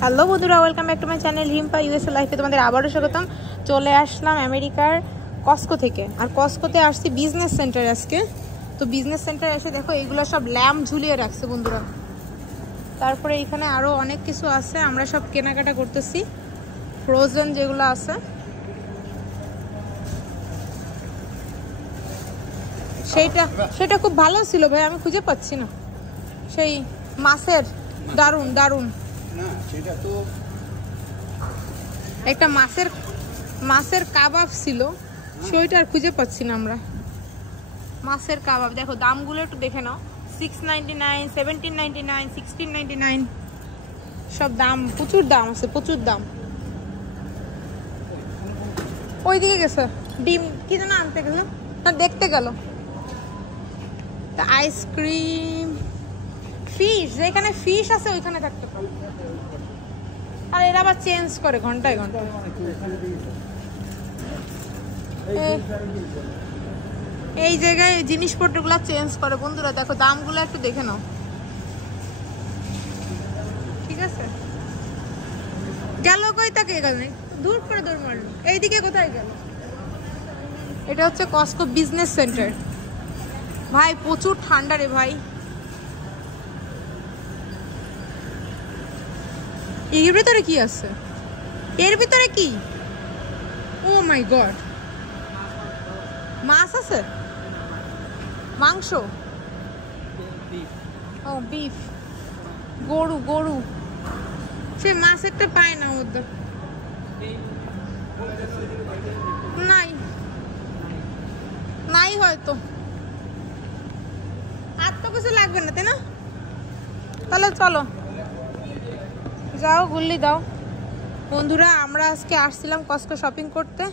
Hello বন্ধুরা, welcome back to my channel Rimpa USA লাইফে তোমাদের আবারও স্বাগতম। চলে আসলাম আমেরিকার কস্কো থেকে, আর কস্কোতে আসছি বিজনেস সেন্টার আজকে। তো বিজনেস সেন্টার এসে দেখো এইগুলো সব ল্যাম্প ঝুলিয়ে রাখছে বন্ধুরা। তারপরে এখানে আরও অনেক কিছু আছে, আমরা সব কেনাকাটা করতেছি। ফ্রোজেন যেগুলো আছে সেটা খুব ভালো ছিল ভাই, আমি খুঁজে পাচ্ছি না। সেই মাছের দারুন দারুন একটা মাছের কাবাব ছিল, সেটা আর খুঁজে পাচ্ছি না আমরা। মাছের কাবাব দেখো, দামগুলো একটু দেখে নাও। 6.99, 17.99, 16.99 সব দাম, প্রচুর দাম আছে, প্রচুর দাম। ওইদিকে গেছে ডিম কি যেন আনতে গেল না, দেখতে গেল। আইসক্রিম, ফিশ, যেখানে ফিশ আছে ওইখানে থাকতে পারে। আর এরা আবার চেঞ্জ করে ঘন্টায় ঘন্টায়। এই জায়গায় জিনিসপত্রগুলো চেঞ্জ করে বন্ধুরা। দেখো দামগুলো একটু দেখে নাও, ঠিক আছে? গেল কই, তাকে গেল দূর করে দৌড় মারলো, এইদিকে কোথায় গেল? এটা হচ্ছে কস্কো বিজনেস সেন্টার। ভাই প্রচুর ঠান্ডা রে ভাই। এর ভিতরে কি আছে? এর ভিতরে কি? ও মাই গড, মাছ আছে, মাংস, ও বিফ, গরু গরু। সে মাছ একটা পায় না ওদের, নাই নাই হয়তো। আর তো কিছু লাগবে না, তাই না? তাহলে চলো যাও, গুল্লি দাও। বন্ধুরা আমরা আজকে আসছিলাম কস্কো শপিং করতে,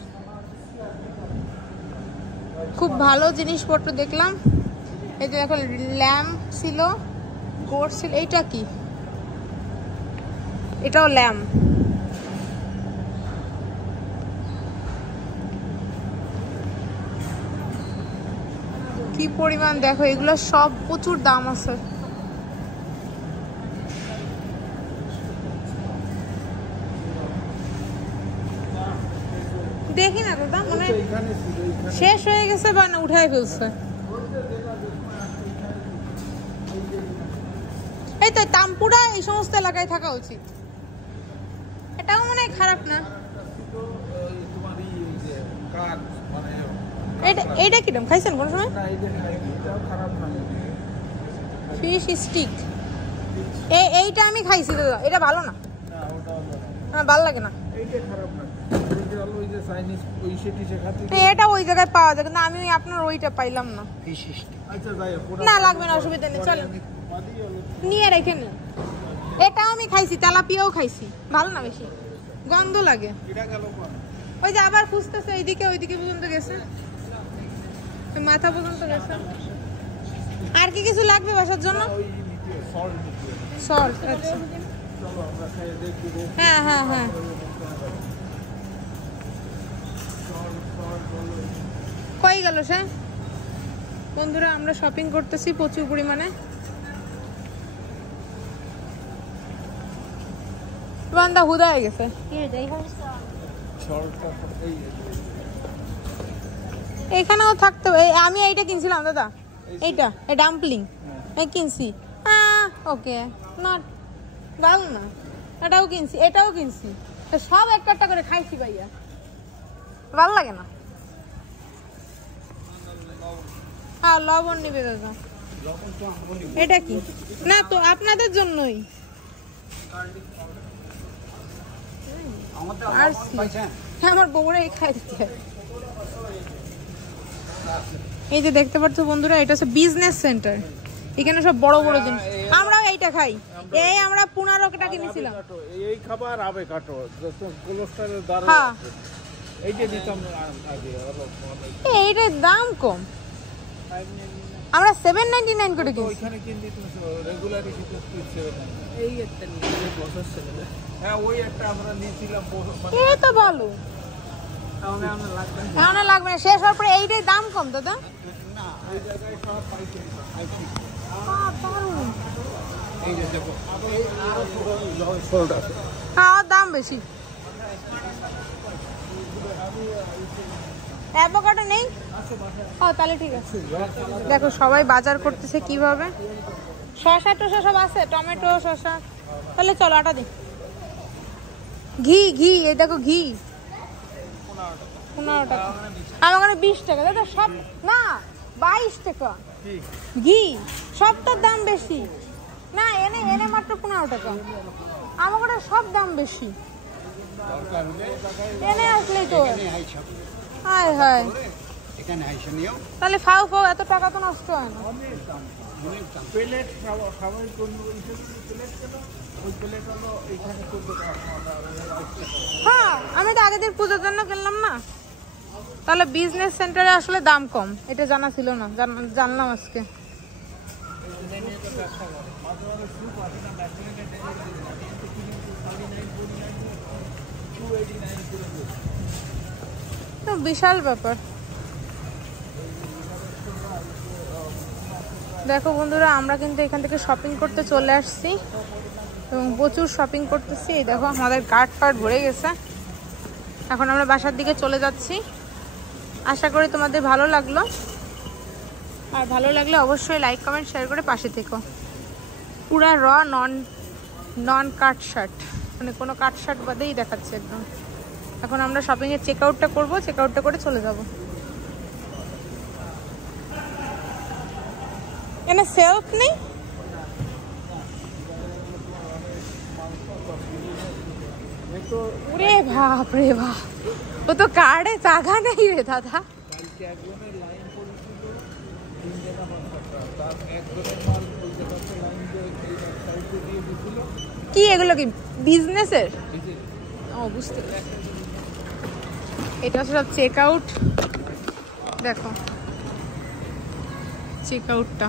খুব ভালো জিনিসপত্র দেখলাম। এই যে দেখো ল্যাম্প ছিল, গোট ছিল। এইটা কি? এটাও ল্যাম্প। কি পরিমাণ দেখো, এগুলো সব প্রচুর দাম আছে। দেখি না দাদা, মানে শেষ হয়ে গেছে বা না উঠাই ফেলছে। এই তো তামপুরা এই সমস্ত এলাকায় থাকা উচিত। এটাও মনে হয় খারাপ না। এইটা কিরকম খাইছেন কোন সময়? ফিশ স্টিক, এইটা আমি খাইছি দাদা, এটা ভালো না, ভালো লাগে না। এটা ওই জায়গায় পাওয়া যায়, কিন্তু আমি আপনার ওইটা পাইলাম না। না লাগবে না, অসুবিধা নেই, চলো নিয়ে রেখে নি। এটাও আমি খাইছি, তেলাপিয়াও খাইছি, ভালো না, বেশি গন্ধ লাগে। ওই যে আবার খুঁজতেছে এইদিকে, ওইদিকে পর্যন্ত গেছে, মাথা পর্যন্ত গেছে। আর কি কিছু লাগবে বাসার জন্য? সল্ট, আচ্ছা হ্যাঁ হ্যাঁ হ্যাঁ। কই গেল সে? বন্ধুরা আমরা শপিং করতেছি প্রচুর পরিমাণে। বান্দা হুদা হয়ে গেছে। এখানেও থাকতে, আমি এইটা কিনছিলাম দাদা, এইটা ডাম্পলিং কিনছি। ওকে, নট ভালো না। এটাও কিনছি, এটাও কিনছি, সব একটা করে খাইছি ভাইয়া, ভালো লাগে না। হ্যাঁ লবণ নিবে দাদা। এটা কি? না তো আপনাদের জন্যই। আমার বউরাই খাই দিতে। এই যে দেখতে পাচ্ছ বন্ধুরা, এটা হচ্ছে বিজনেস সেন্টার। এখানে সব বড় বড় জিনিস। আমরাও এইটা খাই। এই আমরা 15 টাকা কিনেছিলাম। এই খাবার আবে কাটো, কোলেস্টেরল দ্বারা এইটা দিতাম আগে। এইটার দাম কম, আমরা 7.99 করে কিনছি। ওইখানে কিনতে তুমি রেগুলারই কিনতে 7। এই একটা নিয়ে বছর ছিল। হ্যাঁ ওই একটা আমরা নিয়েছিলাম। এই তো ভালো, আমার লাগবে না। শেষ হওয়ার পরে এইটাই দাম কম দাদা। না ওই জায়গায় সব পাইছে। হ্যাঁ দাম বেশি। অ্যাভোকাডো নেই? ও তাহলে ঠিক আছে। দেখো সবাই বাজার করতেছে কিভাবে। শসা টসা সব আছে, টমেটো শসা। তাহলে চলো আটা দিই। ঘি ঘি এই দেখো ঘি 15 টাকা। আমার ওখানে 20 টাকা। দাদা সব না 22 টাকা ঘি। সবটার দাম বেশি না। এনে এনে মাত্র 15 টাকা। আমার ওখানে সব দাম বেশি। এনে আসলেই তো হায় হায়। তাহলে ফাও ফাও এত টাকা তো নষ্ট হয় না। হ্যাঁ আমি তো আগের দিন পুজোর জন্য কিনলাম না। তাহলে বিজনেস সেন্টারে আসলে দাম কম, এটা জানা ছিল না, জানলাম আজকে। তো বিশাল ব্যাপার। দেখো বন্ধুরা আমরা কিন্তু এখান থেকে শপিং করতে চলে আসছি এবং প্রচুর শপিং করতেছি। এই দেখো আমাদের কার্ট ফার্ট ভরে গেছে। এখন আমরা বাসার দিকে চলে যাচ্ছি। আশা করি তোমাদের ভালো লাগলো, আর ভালো লাগলে অবশ্যই লাইক কমেন্ট শেয়ার করে পাশে থেকো। পুরা র নন কাট শার্ট, মানে কোনো কাট শার্ট বাদেই দেখাচ্ছে একদম। এখন আমরা শপিংয়ের চেক আউটটা করবো, চেক আউটটা করে চলে যাব। এখানে সেলফ নেই? রে বাপ রে বাপ, ও তো কার্ডে জায়গা নেই রে দাদা। কি এগুলো কি বিজনেসের? ও বুঝতে পারছি। এটা সব চেক আউট। দেখো চেক আউটটা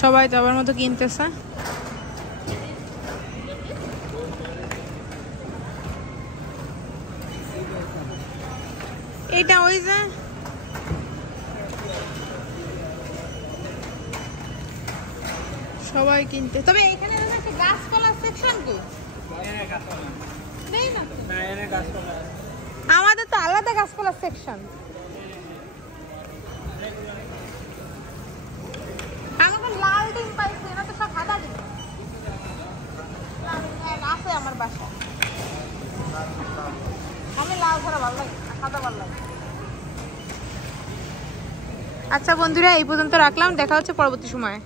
সবাই তো আবার মতো কিনতেছে। এটা ওই যে সবাই কিনতে। তবে এখানে একটা গাছপালা সেকশন কি নেই না? আমাদের তো আলাদা গাছপালা সেকশন। আমাকে লাল ডিম পাইছে না তো, সব সাদা ডিম আছে আমার বাসায়। আমি লাল ছাড়া ভালো লাগে, সাদা ভালো লাগে। আচ্ছা বন্ধুরা এই পর্যন্ত রাখলাম, দেখা হচ্ছে পরবর্তী সময়ে।